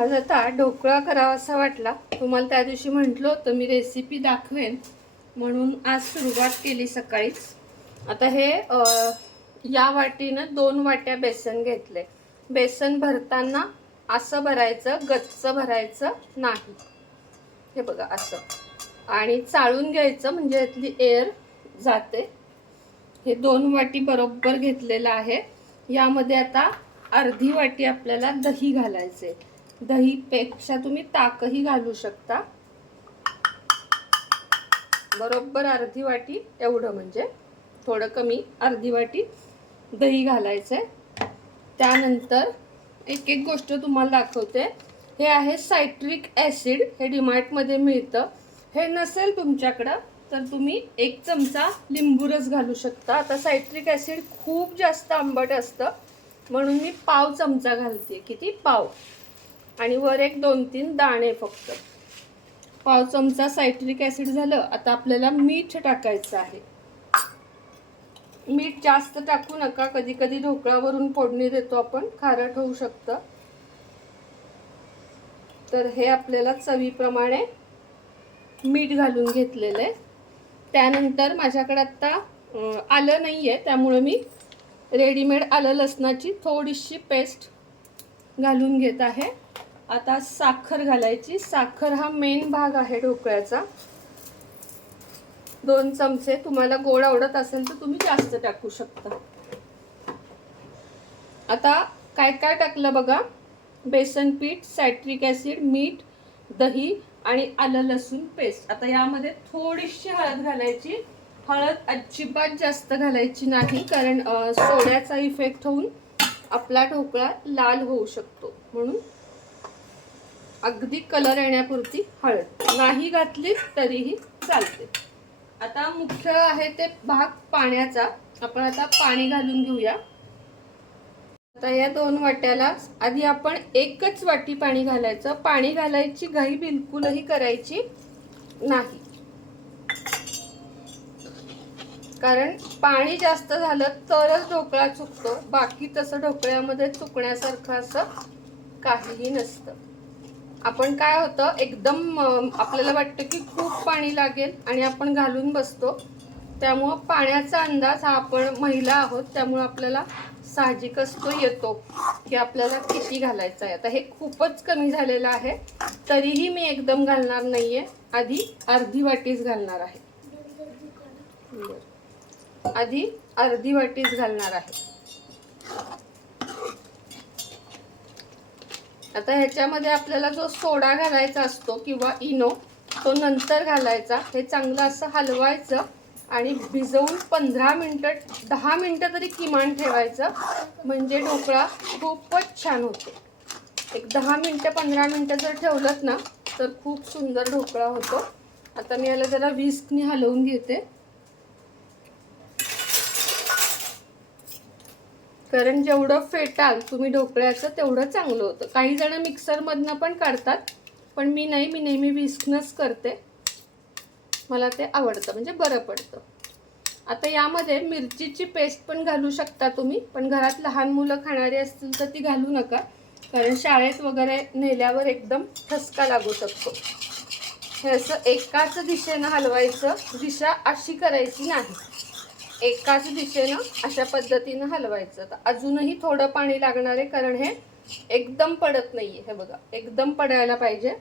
आज आता ढोकळा करावा असा वाटला. तुम्हाला त्या दिवशी म्हटलं होतं मी रेसिपी दाखवेन. म्हणून आज सुरुवात केली सकाळीच. आता हे या वाटीनं दोन वाट्या बेसन घेतले बेसन भरताना असं भरायचं गच्च भरायचं नाही. हे बघा असं. आणि चाळून घ्यायचं म्हणजे यातली एअर जाते. हे दोन वाटी बरोबर घेतलेलं आहे. यामध्ये आता अर्धी वाटी आपल्याला दही घालायचे दहीपेक्षा तुम्ही ताकही घालू शकता. बरोबर अर्धी वाटी एवढं म्हणजे. थोडं कमी अर्धी वाटी दही घालायचं आहे त्यानंतर एक एक गोष्ट तुम्हाला दाखवते. हे आहे सायट्रिक ॲसिड हे डिमार्टमध्ये मिळतं. हे नसेल तुमच्याकडं तर तुम्ही एक चमचा लिंबू रस घालू शकता. आता सायट्रिक ॲसिड खूप जास्त आंबट असतं. म्हणून मी पाव चमचा घालते. किती? पाव. आणि वर एक दोन तीन दाणे फक्त. पाव चमचा सायट्रिक ॲसिड झालं आता आपल्याला मीठ टाकायचं आहे. मीठ जास्त टाकू नका कधी कधी ढोकळावरून फोडणी देतो आपण खारट होऊ शकतं. तर हे आपल्याला चवीप्रमाणे मीठ घालून घेतलेलं आहे. त्यानंतर माझ्याकडे आत्ता आलं नाही आहे त्यामुळं मी रेडीमेड आलं लसणाची थोडीशी पेस्ट घालून घेत आहे. आता साखर घालायची. साखर हा मेन भाग आहे ढोकळ्याचा. दोन चमचे. तुम्हाला गोड आवडत असेल तर तुम्ही जास्त टाकू शकता. आता काय काय टाकलं बघा? बेसन पीठ सायट्रिक ॲसिड मीठ दही आणि आलं लसूण पेस्ट. आता यामध्ये थोडीशी हळद घालायची. हळद अजिबात जास्त घालायची नाही कारण सोड्याचा इफेक्ट होऊन आपला ढोकळा लाल होऊ शकतो. म्हणून अगदी कलर येण्यापुरती हळद. नाही घातली तरीही चालते. आता मुख्य आहे ते भाग पाण्याचा. आपण आता पाणी घालून घेऊया. आता या दोन वाट्याला आधी आपण एकच वाटी पाणी घालायचं. पाणी घालायची घाई बिलकुलही करायची नाही. कारण पाणी जास्त झालं तरच ढोकळा चुकतो. बाकी तसं ढोकळ्यामध्ये चुकण्यासारखं असं काहीही नसतं. आपण काय होतं एकदम आपल्याला वाटतं की खूप पाणी लागेल आणि आपण घालून बसतो. त्यामुळं पाण्याचा अंदाज हा आपण महिला आहोत त्यामुळं आपल्याला साहजिकच तो येतो की आपल्याला किती घालायचं आहे. आता हे खूपच कमी झालेलं आहे. तरीही मी एकदम घालणार नाहीये. आधी अर्धी वाटीच घालणार आहे. आधी अर्धी वाटीच घालणार आहे. आता ह्याच्यामध्ये आपल्याला जो सोडा घालायचा असतो किंवा इनो तो नंतर घालायचा. हे चांगलं असं हलवायचं आणि भिजवून पंधरा मिनटं दहा मिनटं तरी किमान ठेवायचं. म्हणजे ढोकळा खूपच छान होतो. एक दहा मिनटं पंधरा मिनटं जर ठेवलं ना तर खूप सुंदर ढोकळा होतो. आता मी याला जरा विस्कनी हलवून घेते. कारण जेवढं फेटाल तुम्ही ढोकळ्याचं तेवढं चांगलं होतं. काही जण मिक्सरमधनं पण काढतात पण मी नाही मी नेहमी विस्कनच करते. मला ते आवडतं म्हणजे बरं पडतं. आता यामध्ये मिरचीची पेस्ट पण घालू शकता तुम्ही पण घरात लहान मुलं खाणारी असतील तर ती घालू नका कारण शाळेत वगैरे नेल्यावर एकदम ठसका लागू शकतो. हे असं एकाच दिशेनं हलवायचं दिशा अशी करायची नाही. एकाच दिशेनं अशा पद्धतीनं हलवायचं. तर अजूनही थोडं पाणी लागणार आहे कारण हे एकदम पडत नाहीये. हे बघा एकदम पडायला पाहिजे.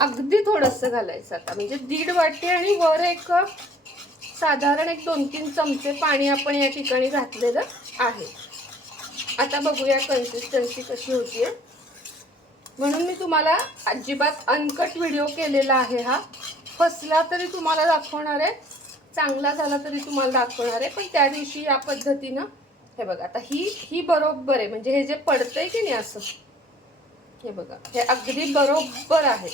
अगदी थोडंसं घालायचं आता. म्हणजे दीड वाटी आणि वर एक साधारण एक दोन तीन चमचे पाणी आपण या ठिकाणी घातलेलं आहे. आता बघूया कन्सिस्टन्सी कशी होती म्हणून मी तुम्हाला अजिबात अनकट व्हिडिओ केलेला आहे हा. फसला तरी तुम्हाला दाखवणार आहे. चांगला झाला तरी तुम्हाला दाखवणार आहे पण त्या दिवशी या पद्धतीनं हे बघा आता ही ही बरोबर आहे म्हणजे हे जे पडतंय की नाही असं हे बघा हे अगदी बरोबर आहे.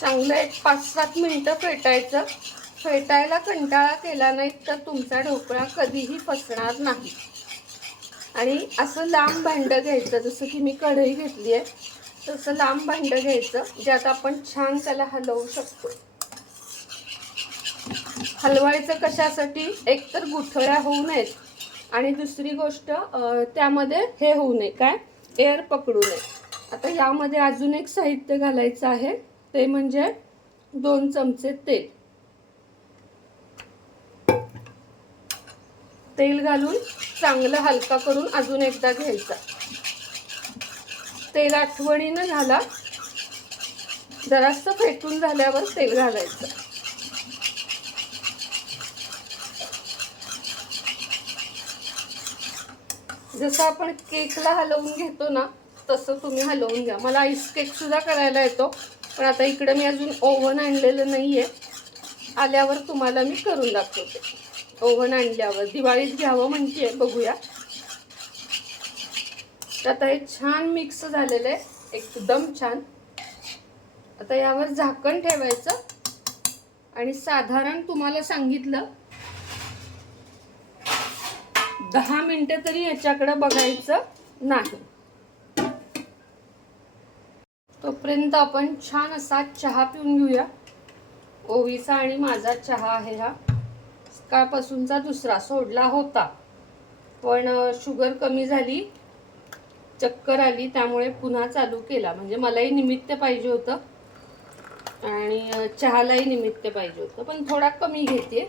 चांगलं एक पाच सात मिनटं फेटायचं फेटायला कंटाळा केला नाही तर तुमचा ढोकळा कधीही फसणार नाही. आणि असं लांब भांडं घ्यायचं जसं की मी कढई घेतली आहे तसं लांब भांडं घ्यायचं ज्यात आपण छान त्याला हलवू शकतो. हलवायचं कशासाठी? एक तर गुठळ्या होऊ नयेत. आणि दुसरी गोष्ट त्यामध्ये हे होऊ नये. काय? एअर पकडू नये. आता यामध्ये अजून एक साहित्य घालायचं आहे. ते म्हणजे दोन चमचे तेल. तेल घालून चांगलं हलका करून अजून एकदा घ्यायचा. तेल आठवणीनं घाला जरासं फेटून झाल्यावर तेल घालायचं. जसं आपण केकला हलवून घेतो ना तसं तुम्ही हलवून घ्या. मला आईस केकसुद्धा करायला येतो पण आता इकडे मी अजून ओव्हन आणलेलं नाही आहे आल्यावर तुम्हाला मी करून दाखवते. ओव्हन आणल्यावर. दिवाळीत घ्यावं म्हणते बघूया. आता हे छान मिक्स झालेलं आहे. एकदम छान. आता यावर झाकण ठेवायचं. आणि साधारण तुम्हाला सांगितलं दहा मिनिटं तरी याच्याकडे बघायचं नाही. तोपर्यंत आपण छान असा चहा पिऊन घेऊया. ओवीचा आणि माझा चहा आहे हा. सकाळपासूनचा दुसरा सोडला होता. पण शुगर कमी झाली. चक्कर आली त्यामुळे पुन्हा चालू केला. म्हणजे मलाही निमित्त पाहिजे होतं आणि चहालाही निमित्त पाहिजे होतं. पण थोडा कमी घेते.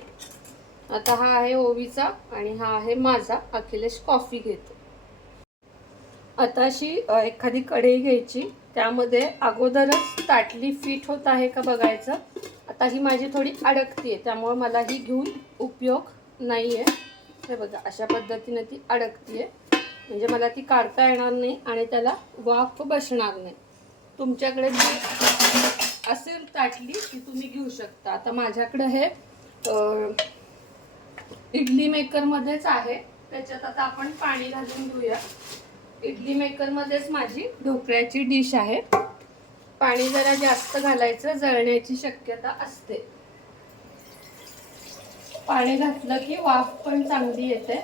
आता हा आहे ओवीचा आणि हा आहे माझा. अखिलेश कॉफी घेतो. आता अशी एखादी कढई घ्यायची. त्यामध्ये अगोदरच ताटली फिट होत आहे का बघायचं. आता ही माझी थोडी अडकते त्यामुळे मला ही घेऊन उपयोग नाही आहे हे बघा अशा पद्धतीने ती अडकते म्हणजे मला ती काढता येणार नाही आणि त्याला वाफ बसणार नाही. तुमच्याकडे जी असेल ताटली ती तुम्ही घेऊ शकता. आता माझ्याकडे हे इडली मेकरमध्येच आहे. त्याच्यात आता आपण पाणी घालून घेऊया. इडली मेकरमध्येच माझी ढोकळ्याची डिश आहे. पाणी जरा जास्त घालायचं जळण्याची शक्यता असते. पाणी घातलं की वाफ पण चांगली येते.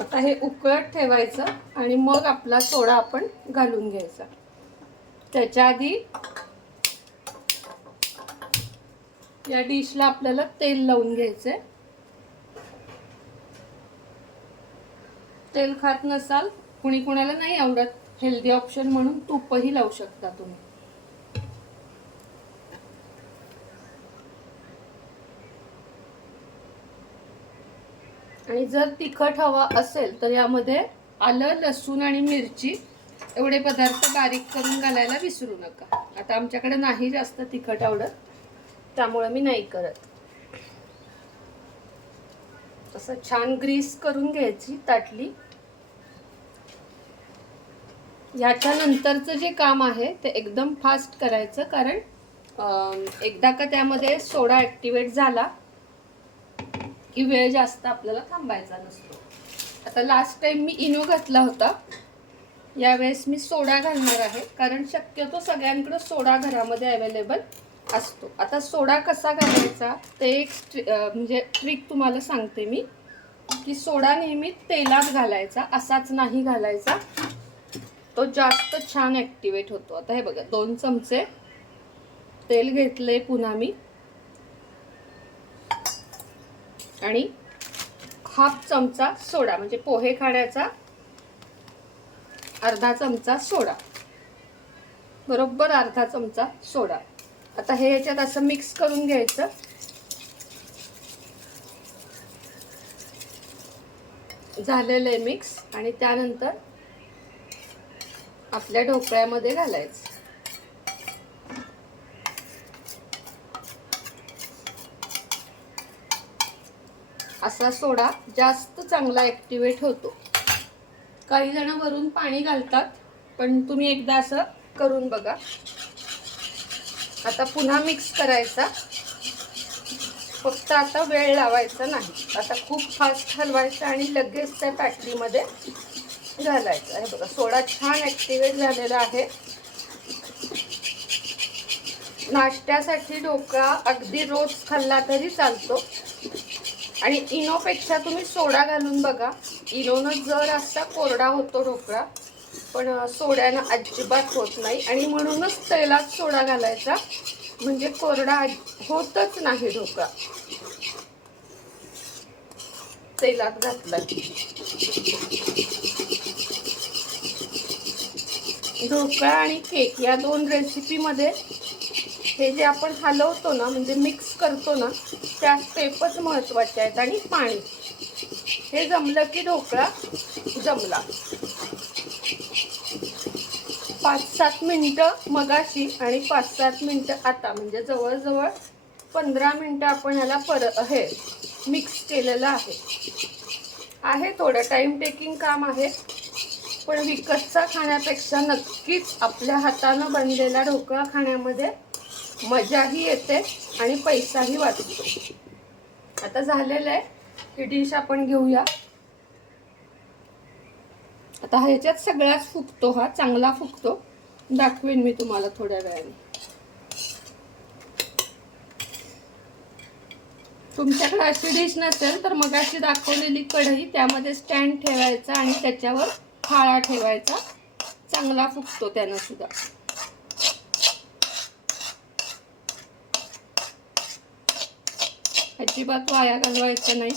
आता हे उकळत ठेवायचं आणि मग आपला सोडा आपण घालून घ्यायचा. त्याच्या आधी या डिशला आपल्याला तेल लावून घ्यायचंय. तेल खात नसाल कुणी कुणाला नाही आवडत. हेल्दी ऑप्शन म्हणून तूपही लावू शकता तुम्ही. आणि जर तिखट हवा असेल तर यामध्ये आलं लसूण आणि मिरची एवढे पदार्थ बारीक करून घालायला विसरू नका. आता आमच्याकडे नाही जास्त तिखट आवडत त्यामुळे मी नाही करत. असं छान ग्रीस करून घ्यायची ताटली. याच्या नंतरचं जे काम आहे ते एकदम फास्ट करायचं कारण एकदा का त्यामध्ये सोडा ॲक्टिवेट झाला की वेळ जास्त आपल्याला थांबायचा नसतो. आता लास्ट टाइम मी इनो घातला होता. यावेळेस मी सोडा घालणार आहे. कारण शक्यतो सगळ्यांकडं सोडा घरामध्ये अवेलेबल असतो. आता सोडा कसा घालायचा ते एक म्हणजे ट्रिक तुम्हाला सांगते मी. की सोडा नेहमी तेलात घालायचा असाच नाही घालायचा. तो जास्त छान ॲक्टिवेट होतो. आता हे बघा दोन चमचे तेल घेतले पुन्हा मी. आणि हाफ चमचा सोडा म्हणजे पोहे खाण्याचा अर्धा चमचा सोडा. बरोबर अर्धा चमचा सोडा. आता हे याच्यात असं मिक्स करून घ्यायचं. झालेलं आहे मिक्स आणि त्यानंतर आपल्या ढोकळ्यामध्ये घालायचं. असा सोडा जास्त चांगला ॲक्टिवेट होतो. काही जण वरून पाणी घालतात पण तुम्ही एकदा असं करून बघा. आता पुन्हा मिक्स करायचा. फक्त आता वेळ लावायचा नाही. आता खूप फास्ट हलवायचं आणि लगेच त्या पॅटरीमध्ये घालायचं. आहे बघा सोडा छान ॲक्टिवेट झालेला आहे. नाश्त्यासाठी ढोकळा अगदी रोज खाल्ला तरी चालतो. आणि इनोपेक्षा तुम्ही सोडा घालून बघा. इनोनं जर असा कोरडा होतो ढोकळा पण सोड्यानं अजिबात होत नाही. आणि म्हणूनच तेलात सोडा घालायचा. म्हणजे कोरडा होतच नाही ढोकळा. तेलात घातला ढोकळा आणि केक या दोन रेसिपीमध्ये हे जे आपण हलवतो ना म्हणजे मिक्स करतो ना त्या स्टेपच महत्त्वाच्या आहेत आणि पाणी. हे जमलं की ढोकळा जमला. पाच सात मिनटं मगाशी आणि पाच सात मिनटं आता म्हणजे जवळजवळ पंधरा मिनटं आपण ह्याला पर हे मिक्स केलेलं आहे. आहे थोडं टाईम टेकिंग काम आहे पण विकतचा खाण्यापेक्षा नक्कीच आपल्या हातानं बनलेला ढोकळा खाण्यामध्ये मजाही येते आणि पैसाही वाचतो. आता झालेलं आहे. ही डिश आपण घेऊया. आता ह्याच्यात सगळ्यात फुगतो हा चांगला फुगतो. दाखवेन मी तुम्हाला थोड्या वेळाने. तुमच्याकडे अशी डिश नसेल तर मग अशी दाखवलेली कढई त्यामध्ये स्टँड ठेवायचा आणि त्याच्यावर फाळा ठेवायचा. चांगला फुगतो त्यानं सुद्धा. अजिबात वाया घालवायचं नाही.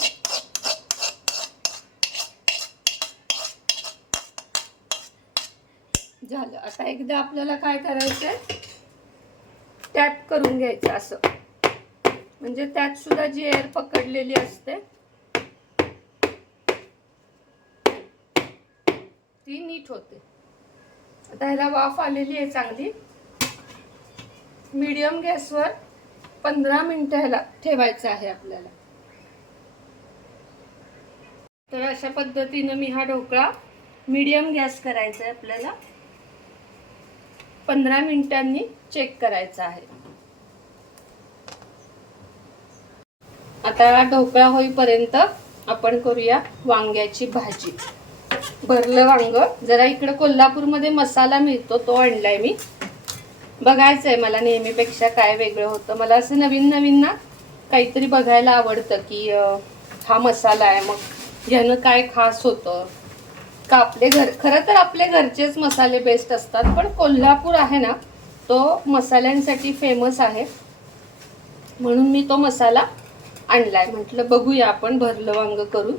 झालं. आता एकदा आपल्याला काय करायचंय? टॅप करून घ्यायचं असं. म्हणजे त्यात सुद्धा जी एअर पकडलेली असते ती नीट होते. आता ह्याला वाफ आलेली आहे चांगली. मीडियम गॅसवर पंधरा मिनिटं ह्याला ठेवायचं आहे आपल्याला. तर अशा पद्धतीनं मी हा ढोकळा मीडियम गॅस करायचा आहे आपल्याला. पंधरा मिनिटांनी चेक करायचा आहे. आता ढोकळा होईपर्यंत आपण करूया वांग्याची भाजी. भरलं वांग. जरा इकडं कोल्हापूरमध्ये मसाला मिळतो तो आणलाय मी. बघायचं आहे मला नेहमीपेक्षा काय वेगळं होतं. मला असं नवीन नवीन ना काहीतरी बघायला आवडतं की हा मसाला आहे. मग यानं काय खास होतं? का आपले घर खरं तर आपले घरचेच मसाले बेस्ट असतात पण कोल्हापूर आहे ना तो मसाल्यांसाठी फेमस आहे. म्हणून मी तो मसाला आणलाय. म्हटलं बघूया आपण भरलं वांग करून.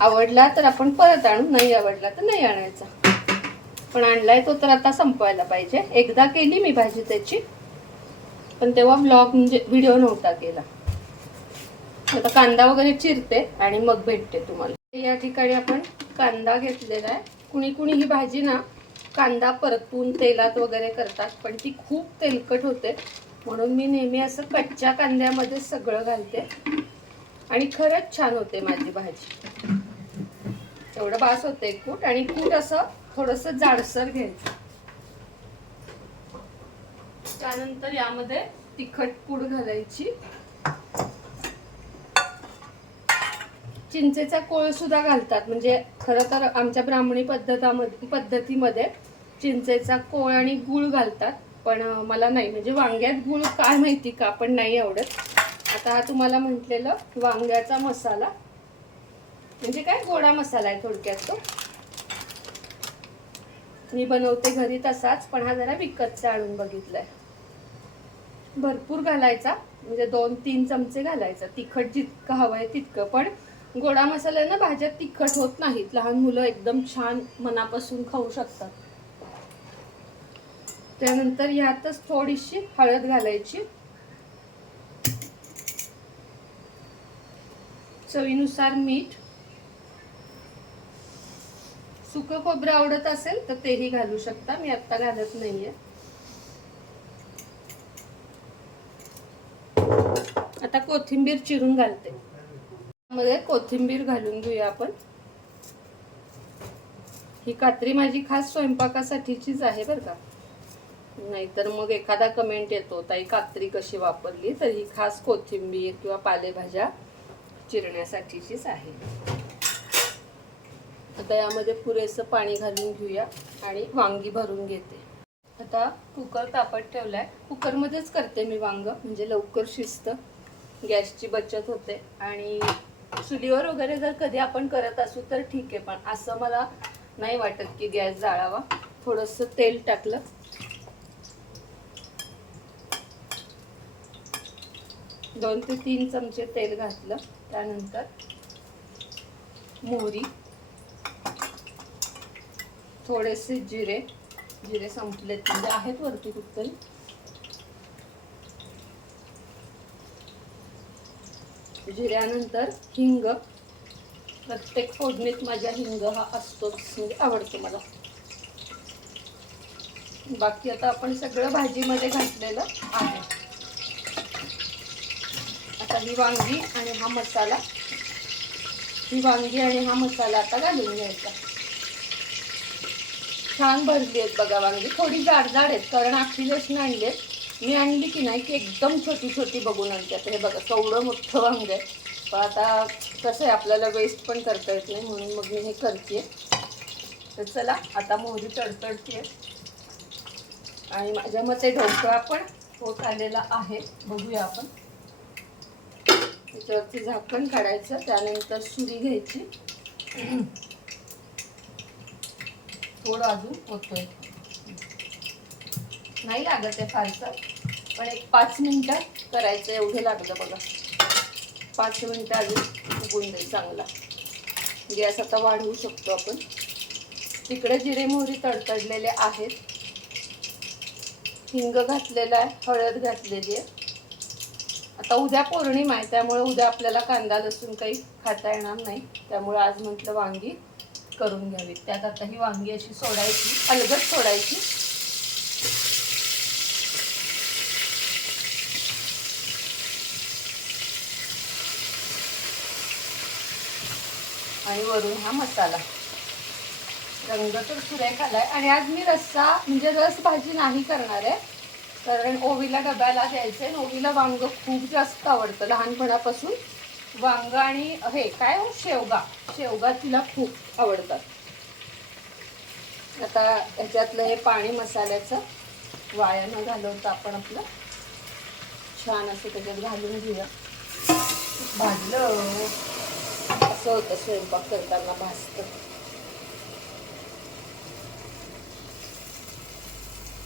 आवडला तर आपण परत आणू नाही आवडला तर नाही आणायचा. पण आणलाय तो तर आता संपवायला पाहिजे. एकदा केली मी भाजी त्याची. पण तेव्हा ब्लॉग म्हणजे व्हिडिओ नव्हता केला. आता कांदा वगैरे चिरते आणि मग भेटते तुम्हाला. या ठिकाणी आपण कांदा घेतलेला आहे. कुणी कुणी ही भाजी ना कांदा परतून तेलात वगैरे करतात पण ती खूप तेलकट होते. म्हणून मी नेहमी असं कच्च्या कांद्यामध्ये सगळं घालते. आणि खरंच छान होते माझी भाजी. एवढं बास होते कूट आणि कूट असं थोडस जाडसर घ्यायचं. त्यानंतर यामध्ये तिखट पूड घालायची. चिंचेचा कोळ सुद्धा घालतात. म्हणजे खरं तर आमच्या ब्राह्मणी पद्धतामध्ये पद्धतीमध्ये चिंचेचा कोळ आणि गुळ घालतात. पण मला नाही. म्हणजे वांग्यात गुळ काय माहिती का? पण नाही आवडत. आता हा तुम्हाला म्हटलेलं वांग्याचा मसाला. म्हणजे काय? गोडा मसाला आहे थोडक्यात तो. मी बनवते घरी तसाच पण हा जरा विकतचा आणून बघितलाय. भरपूर घालायचा म्हणजे दोन तीन चमचे घालायचा. तिखट जितकं हवं आहे तितकं पण गोडा मसाल्यानं भाज्या तिखट होत नाहीत. लहान मुलं एकदम छान मनापासून खाऊ शकतात. त्यानंतर यातच थोडीशी हळद घालायची. चवीनुसार मीठ सुकं खोबरं आवडत असेल तर तेही घालू शकता. मी आत्ता घालत नाहीये. आता कोथिंबीर चिरून घालते. मध्ये कोथिंबीर घालून घेऊया आपण. ही कात्री माझी खास स्वयंपाकासाठीचीच आहे बरं का. नाहीतर मग एखादा कमेंट येतो ताई कात्री कशी वापरली? तर ही खास कोथिंबीर किंवा पालेभाज्या चिरण्यासाठीचीच आहे. आता यामध्ये पुरेसं पाणी घालून घेऊया आणि वांगी भरून घेते. आता कुकर तापत ठेवलाय. कुकरमध्येच करते मी वांग म्हणजे लवकर शिजतं. गॅसची बचत होते. आणि चुलीवर वगैरे जर कधी आपण करत असू तर ठीक आहे पण असं मला नाही वाटत की गॅस जाळावा. थोडंसं तेल टाकलं. दोन ते तीन चमचे तेल घातलं. त्यानंतर मोहरी. थोडेसे जिरे जिरे संपलेत म्हणजे आहेत वरती कुठतरी. जिऱ्यानंतर हिंग. प्रत्येक फोडणीत माझ्या हिंग हा असतोच म्हणजे आवडतो मला. बाकी आता आपण सगळं भाजीमध्ये घातलेलं आहे. आता ही वांगी आणि हा मसाला. ही वांगी आणि हा मसाला आता घालून घ्यायचा. छान भरली आहेत बघा वांगी थोडी जाड जाड आहेत कारण आखी नाही आणलेत मी आणली की नाही की एकदम छोटी छोटी बघून आणते. आता हे बघा केवढं मोठं वांग आहे. पण आता कसं आहे आपल्याला वेस्ट पण करता येत नाही म्हणून मग मी हे करते तर चला आता मोहरी तडतडते आणि माझ्या मते ढोकळा पण होत आलेला आहे. बघूया आपण. त्याच्यावरती झाकण काढायचं त्यानंतर सुरी घ्यायची. थोडं अजून होतोय. नाही लागत आहे फारसं पण एक पाच मिनिटं करायचं एवढं लागलं बघा. पाच मिनिटं अजून उगून जाईल चांगला. गॅस आता वाढवू शकतो आपण. तिकडे जिरे मोहरी तडतडलेले आहेत. हिंग घातलेला आहे हळद घातलेली आहे. आता उद्या पौर्णिमा आहे त्यामुळे उद्या आपल्याला कांदा लसूण काही खाता येणार नाही. त्यामुळे आज म्हटलं वांगी. करून घ्यावी त्यात आता ही वांगी अशी सोडायची अलगद सोडायची. आणि वरून हा मसाला. रंग तर सुरेख आलाय. आणि आज मी रस्सा म्हणजे रस भाजी नाही करणार आहे कारण ओवीला डब्याला द्यायचं आहे ओवीला वांग खूप जास्त आवडतं लहानपणापासून. वांग आणि हे काय हो शेवगा. शेवगा तिला खूप आवडतात. आता ह्याच्यातलं हे पाणी मसाल्याचं वाया न घालवता आपण आपलं छान असं त्याच्यात घालून घेऊया. भाजलं. असं होतं स्वयंपाक करताना भाजतं.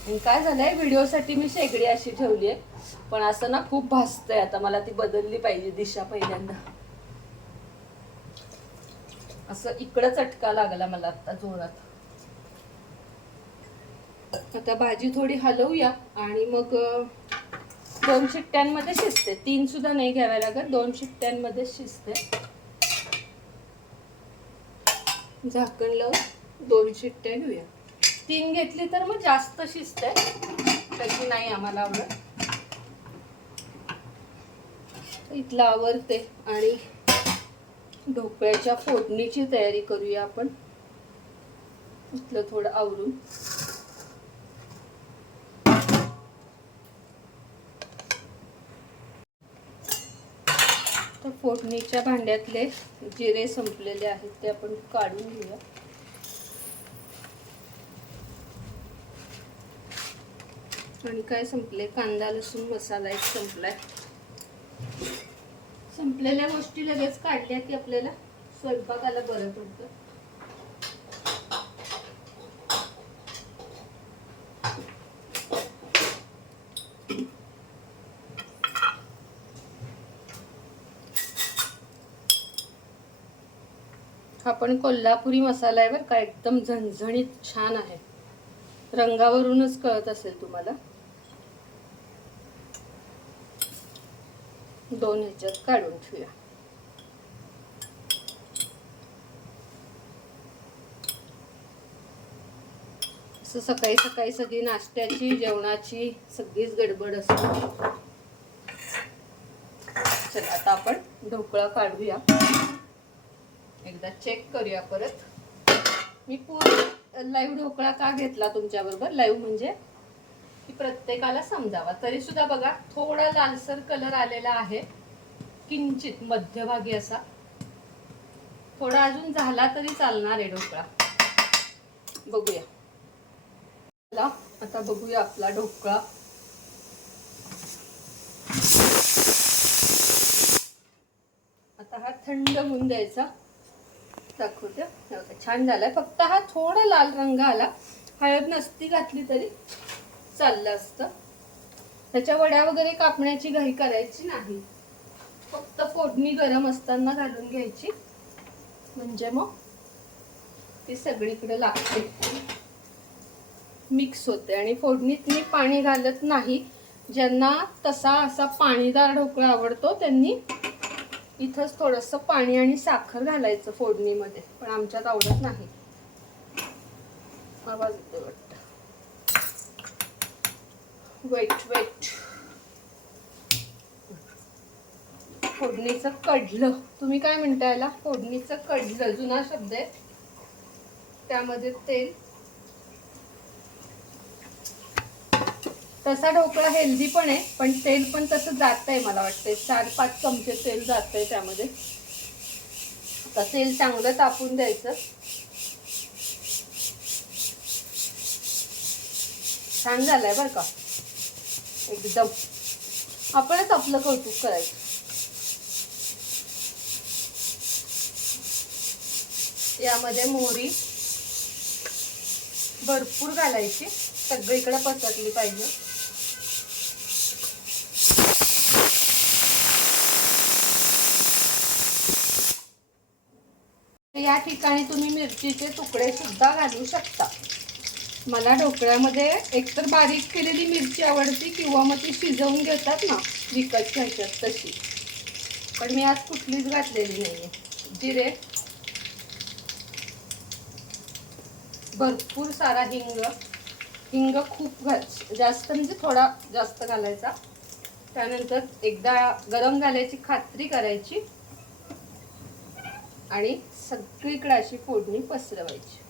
आणि काय झालंय व्हिडिओसाठी मी शेगडी अशी ठेवली आहे. पण असं ना खूप भासतंय. आता मला ती बदलली पाहिजे दिशा पहिल्यांदा. असं इकडं चटका लागला मला आता जोरात. आता भाजी थोडी हलवूया आणि मग दोन शिट्ट्यांमध्ये शिजते. तीन सुद्धा नाही घ्याव्या लागत. दोन शिट्ट्यांमध्ये शिजते. झाकण लावून दोन शिट्ट्या घेऊया. तीन घेतली तर मग जास्त शिजते तशी नाही आम्हाला आवडत. इथलं आवरते आणि ढोकळ्याच्या फोडणीची तयारी करूया आपण. इथलं थोडं आवरून. तर फोडणीच्या भांड्यातले जिरे संपलेले आहेत ते आपण काढून घेऊया. आणि काय संपले कांदा लसूण मसाला एक संपलाय. संपलेल्या गोष्टी लगेच काढल्या की आपल्याला स्वयंपाकाला बरं पडतं. हा पण कोल्हापुरी मसाला आहे बरं का एकदम झणझणीत छान आहे. रंगावरूनच कळत असेल तुम्हाला. दोन ह्याच्यात काढून ठेवूया. असं सकाळी सकाळी सगळी नाश्त्याची जेवणाची सगळीच गडबड असते. चल आता आपण ढोकळा काढूया. एकदा चेक करूया परत. मी पूर्ण लाईव्ह ढोकळा का घेतला तुमच्याबरोबर? लाईव्ह म्हणजे की प्रत्येकाला समजावा. तरी सुद्धा बघा थोडा लालसर कलर आलेला आहे. किंचित मध्यभागी असा. थोडा अजून झाला तरी चालणार आहे ढोकळा. बघूया. चला, आता बघूया आपला ढोकळा. आता हा थंड होऊन द्यायचा. दाखवते. छान झालाय. फक्त हा थोडा लाल रंग आला. हळद नसती घातली तरी. चाललं असतं. त्याच्या वड्या वगैरे कापण्याची घाई करायची नाही. फक्त फोडणी गरम असताना घालून घ्यायची. म्हणजे मग ती सगळीकडे लागते. मिक्स होते आणि फोडणीत मी पाणी घालत नाही. ज्यांना तसा असा पाणीदार ढोकळा आवडतो त्यांनी इथंच थोडंसं पाणी आणि साखर घालायचं फोडणीमध्ये. पण आमच्यात आवडत नाही. आवाज येतो वाटतं? वेट वेट फोडणीचं कडलं. तुम्ही काय म्हणता याला? फोडणीचं कडलं. जुना शब्द आहे. त्यामध्ये तेल. तसा ढोकळा हेल्दी पण आहे पण तेल पण तसं जात आहे मला वाटतंय. चार पाच चमचे तेल जात आहे त्यामध्ये. आता तेल चांगलं तापून द्यायचं. छान झालंय बरं का? एकदम आपणच आपलं कौतुक करायचं. यामध्ये मोहरी भरपूर घालायची. सगळीकडे पसरली पाहिजे. या ठिकाणी तुम्ही मिरचीचे तुकडे सुद्धा घालू शकता. मला ढोकळ्यामध्ये एकतर बारीक केलेली मिरची आवडते किंवा मग ती शिजवून घेतात ना विकत ह्याच्यात तशी. पण मी आज कुठलीच घातलेली नाही जिरे. भरपूर सारा हिंग. हिंग खूप घाल जास्त म्हणजे थोडा जास्त घालायचा. त्यानंतर एकदा गरम घालायची खात्री करायची. आणि सगळीकडे अशी फोडणी पसरवायची.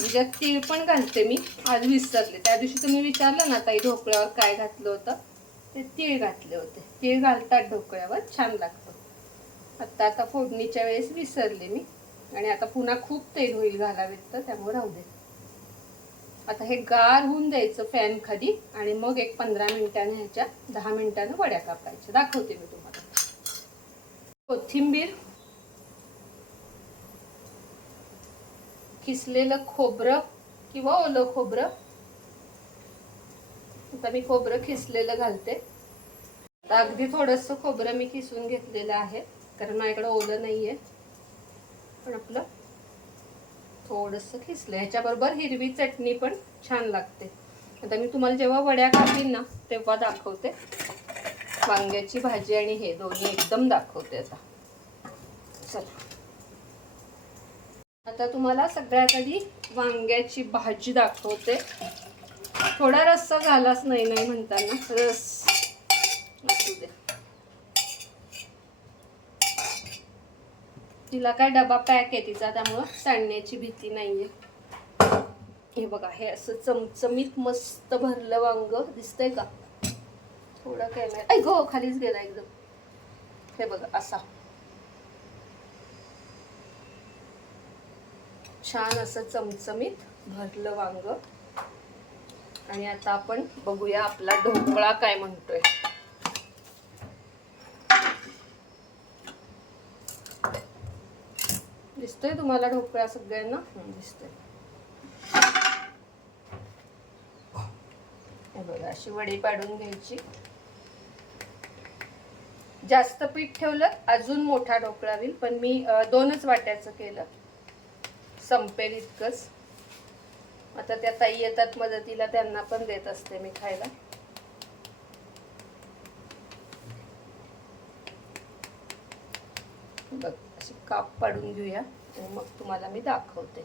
म्हणजे तीळ पण घालते मी. आज विसरले. त्या दिवशी तुम्ही विचारलं ना ताई ढोकळ्यावर काय घातलं होतं? ते तीळ घातले होते. तीळ घालतात ढोकळ्यावर. छान लागतं. आत्ता आता फोडणीच्या वेळेस विसरले मी. आणि आता पुन्हा खूप तेल होईल घालावेत तर त्यामुळे राहू दे. आता हे गार होऊन द्यायचं फॅन खाली आणि मग एक पंधरा मिनिटाने ह्याच्या दहा मिनिटानं वड्या कापायच्या. दाखवते मी तुम्हाला. कोथिंबीर किसलेलं खोबरं किंवा ओलं खोबरं? आता मी खोबरं खिसलेलं घालते. आता अगदी थोडंसं खोबरं मी किसून घेतलेलं आहे कारण माझ्याकडं ओलं नाही आहे पण आपलं थोडंसं खिसलं ह्याच्याबरोबर हिरवी चटणी पण छान लागते. आता मी तुम्हाला जेव्हा वड्या कापीन ना तेव्हा दाखवते. वांग्याची भाजी आणि हे दोन्ही एकदम दाखवते आता. चला. आता तुम्हाला सगळ्यात आधी वांग्याची भाजी दाखवते. थोडा रस्सा झालाच नाही नाही म्हणताना. रस. असू दे. तिला काय डबा पॅक आहे तिचा त्यामुळं सांडण्याची भीती नाहीये. हे बघा हे असं चमचमीत मस्त भरलं वांग. दिसतंय का? थोडं काय नाही ऐक हो खालीच गेला एकदम. हे बघा असा. छान असं चमचमीत भरलं वांग. आणि आता आपण बघूया आपला ढोकळा काय म्हणतोय. दिसतोय तुम्हाला ढोकळा सगळ्यांना? दिसतोय. हे बघा अशी वडी पाडून घ्यायची. जास्त पीठ ठेवलं अजून मोठा ढोकळा होईल पण मी दोनच वाट्याचं केलं. संपेल इतकंच. आता त्या ताई येतात मदतीला त्यांना पण देत असते मी खायला. बघ अशी काप पाडून घेऊया आणि मग तुम्हाला मी दाखवते.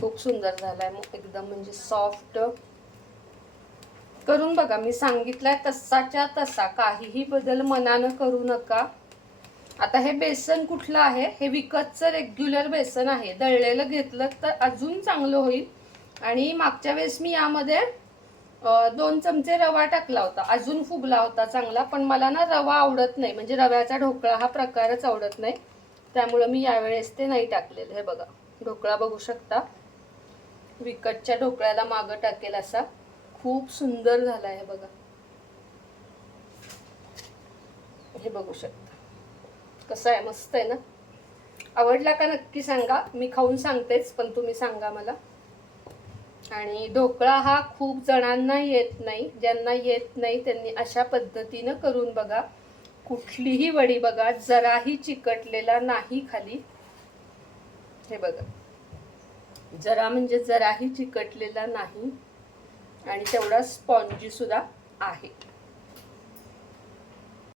खूप सुंदर झालाय मग एकदम म्हणजे सॉफ्ट करून बघा मी सांगितलंय तसाच्या तसा काहीही बदल मनानं करू नका. आता हे बेसन कुठलं आहे? हे विकतचं रेग्युलर बेसन आहे. दळलेलं घेतलं तर अजून चांगलं होईल. आणि मागच्या वेळेस मी यामध्ये दोन चमचे रवा टाकला होता. अजून फुगला होता चांगला पण मला ना रवा आवडत नाही. म्हणजे रव्याचा ढोकळा हा प्रकारच आवडत नाही. त्यामुळं मी यावेळेस ते नाही टाकलेलं. हे बघा ढोकळा बघू शकता. विकतच्या ढोकळ्याला मागं टाकेल असा. खूप सुंदर झाला आहे बघा. हे बघू शकता. कसं आहे मस्त आहे ना? आवडला का नक्की सांगा. मी खाऊन सांगतेच पण तुम्ही सांगा मला. आणि ढोकळा हा खूप जणांना येत नाही ज्यांना येत नाही त्यांनी अशा पद्धतीनं करून बघा. कुठलीही वडी बघा जराही चिकटलेला नाही खाली. हे बघा. जरा म्हणजे जराही चिकटलेला नाही. आणि तेवढा स्पॉन्जी सुद्धा आहे.